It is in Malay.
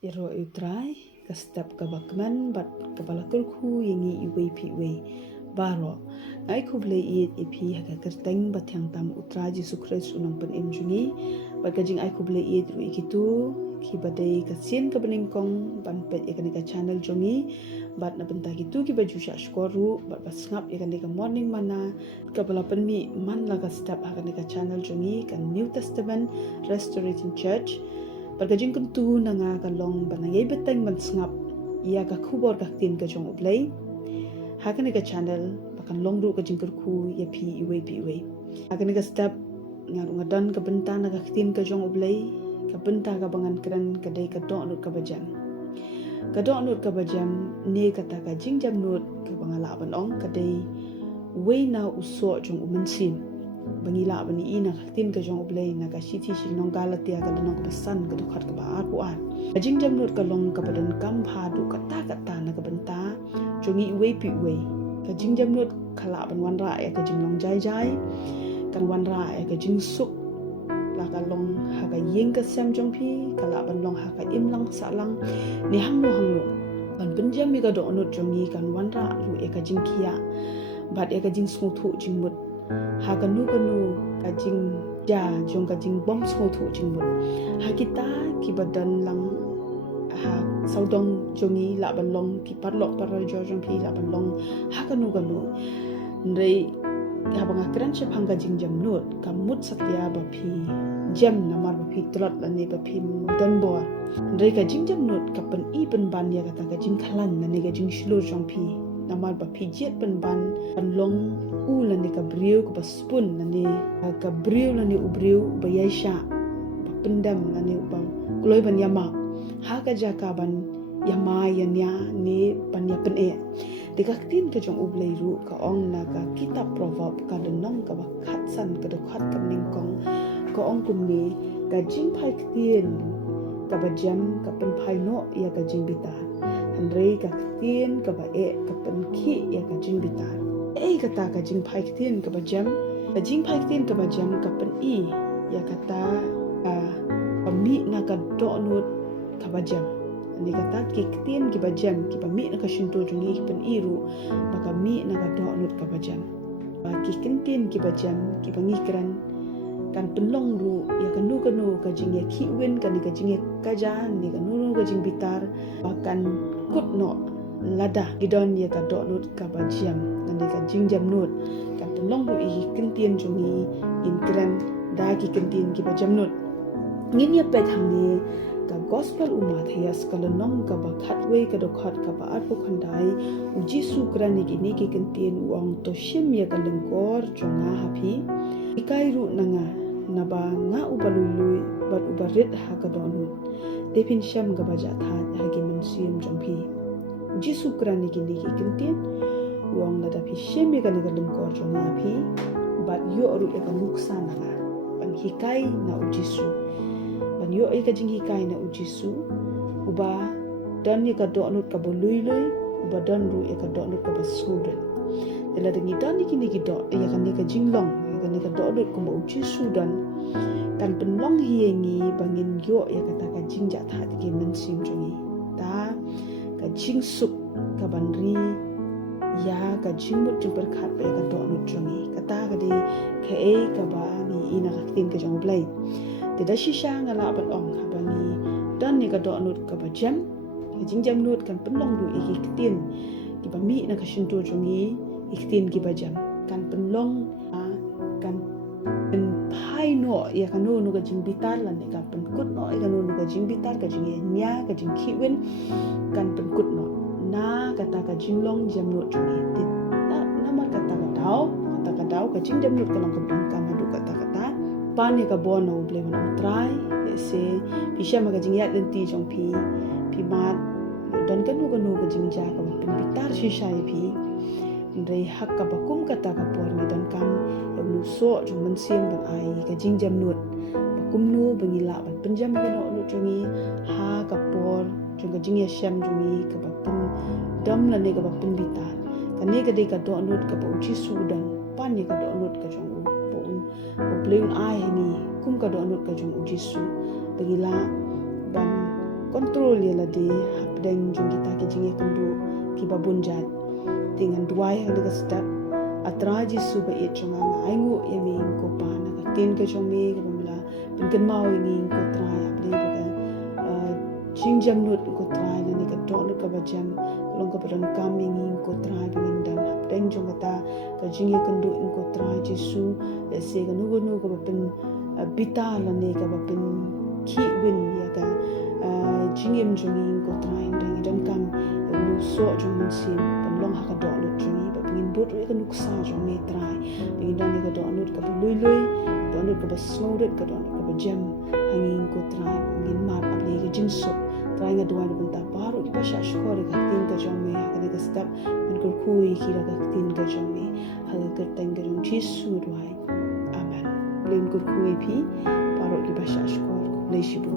Iro utrai ka step ka bakman bat ka balakulku yengi iwe piwe baro ngai ku blei it ipi ha ka kerteng batyang tam utra Jesu Kristus unang pen emjungi ba ka jing ai ku blei it ru ikitu ki badai ka sien ka beningkong ban pet ya ka channel jongi bat na benta gitu ki baju sya skoru bat bas ngap ya ka morning mana ka balapan mi man la ka step ha ka channel jongi kan New Testament Restoration Church Pagkajing kuntu na nga kalong banayay beteng man sngap iya ka kubor ka tin ka jong ublay hakan ka channel bakan long ru ka jing kurku ya pi iwe hakan ka step ngadan ka benta na ka tin ka jong ublay ka benta ka bangan kran ka dai ka do nut ka bajam ne kata ka jing jam nut ka bangala ban ong ka dai we na uso jong umensim bangila bani ina tin ka jong ublay na ka siti sinong galatia ka danong pesan ka dukhat ka baar puan ajing jam nur ka long ka badan kam phadu kata na ka benta jongi iwe pi we ka jing jam nur khala ban wan ra ya ka jing long jai kan wan ra ya ka jing suk la ka long ha ka yeng ka sam jong pi kala ban long ha ka im lang sa lang ni hang no kan penjam mi ka do nur jongi kan wan ra ru ya ka jing kia bat ya ka jing smu thu jing mut ha kanu ka jing ja jong ka jing bom smu thu jing mut ha kita ki badan lang ha saudong jongi la ban long ki parlok paral jo jong pi la ban long ha kanu ndrei ha banga kran che phanga jing jam nut ka mut satya ba phi jam namar ba phi trot la ne ba phi don bo ndrei ka jing jam nut ka pen i pen ban ya ka jing khalan na ne ka jing shlo jong pi namar ba phi jet pen ban long u la ne ka briu ka spoon la ne ka briu la ne u briu ba yaisha ba pendam la ne ba kloi ban yama ha ka ja ka ban yama ya nya ne ban ya pen e dekak tin ka jong ublei ru ka ong na ka kitab proverb ka denong ka ba khat san ka dokhat ka ningkong ka ong kum ni ka jing phai tin ka ba jam ka pen phai no ya ka jing bita handrei ka tin ka ba e ka pen khi ya ka jing bita e kata ka jing phai tin ka ba jam ka jing phai tin ka ba jam ka pen i ya kata ka mi na ka do nut ka ba jam ni kata ki tin ki ba jam ki ba mi na ka shinto jungi ki pen iru ba ka mi na ka do nut ka ba jam ba ki tin ki ba jam ki ba ngi kran kan penlong ru ya kanu ka jing ya ki wen kan ka jing ya ka ja ni ka nu ka jing bitar bahkan kut no lada gidon ya ka do nut ka ba jam nan ka jing jam nut kan penlong ru i tin jungi in kran da ki tin ki ba jam nut ngin ya pet hang ni ka gospel umat hias kalanong ka ba khatwe ka dokhat ka ba at pokhandai uji sukrani gini ki kentien uang to shim ya kalengkor jonga hapi ikai ru nanga naba nga ubalului bat ubarit ha ka donut depin sham ka ba jatha ha gi mensiam jompi uji sukrani gini ki kentien uang na da pi shim ya kalengkor jonga hapi bat yo ru ka muksa nanga ban hikai na uji su ban yo ai ka jing hikai na ujisu uba dan ni ka do nut ka bolui uba dan ru ya ka do nut ka basudut dela dengi dan ni kini ki do ya kan ni ka jinglong ya kan ni ka do nut ka ujisu dan kan penlong hiengi bangin yo ya kata ka jingja tha ki mensim jongi ta ka jingsuk ka banri ya ka jingmut jumper khat ya ka do nut jongi kata ka de ka e ka ba ni ina ka tin ka jong blai tidak sisa ngala ban ong habani dan ni ka do nut ka ba jam ka jing jam nut kan penlong ru iki kitin ki ba mi na ka shinto jongi ikitin ki ba jam kan penlong kan pen phai no ya kan no ka jing bitar lan ni ka pen kut no ya kan no ka jing bitar ka jing nya ka jing khiwen kan pen kut no na kata ka jing long jam nut jongi na mar kata ka dau ka jing jam nut ka long ka madu kata pani ka bono ble man try se pisha ma ka jingya den ti jong pi mat dan kanu ka jingja ka pin bitar shi shai pi ndrei hak ka bakum kata ka por ni dan kam ya nu so jong man sim ban ai ka jingjam nut bakum nu bangila ban penjam ka no nu jongi ha ka por jong ka jingya sham jongi ka bapun dam la ne ka bapun bitar ka ne ka de ka do nut ka ba uchi sudan pani ka do nut ka jong Pableun ai ni kum ka do nut ka jong ujisu bagila ban kontrol ya la de hapdeng jong kita ke jinge kendu ki babun jat dengan duai hal ka sedap atraji suba it jong anga aingu ya me ko pa na ka tin ka jong me ka bamila bin kan mau ngi ko trai apde ka jingjam nut ko trai ni ka do ka bajam long ka padon kami ngi ko trai bin dan hapdeng jong kata ka jinge kendu ko trai Jesu se ka nu ko ben bita la ne ka ben ki win ya ka jingim jungi ko trai dang dan kam lu so jong mun sim pan long ha ka do lu jungi ba pin bot re ka nuk sa jong me trai pin dan ka do lu ka lui do lu ka ba slow ret ka do ka ba jam hangin ko trai ngin mar able ka jin so trai nga duan ban ta baru ki ba sha shkor ka tin ka jong me ha ka ka step man ko kui ki ra ka tin ka jong me ha ka tang ka jong Jesu duai amen len ko kui pi baru ki ba sha shkor le shibu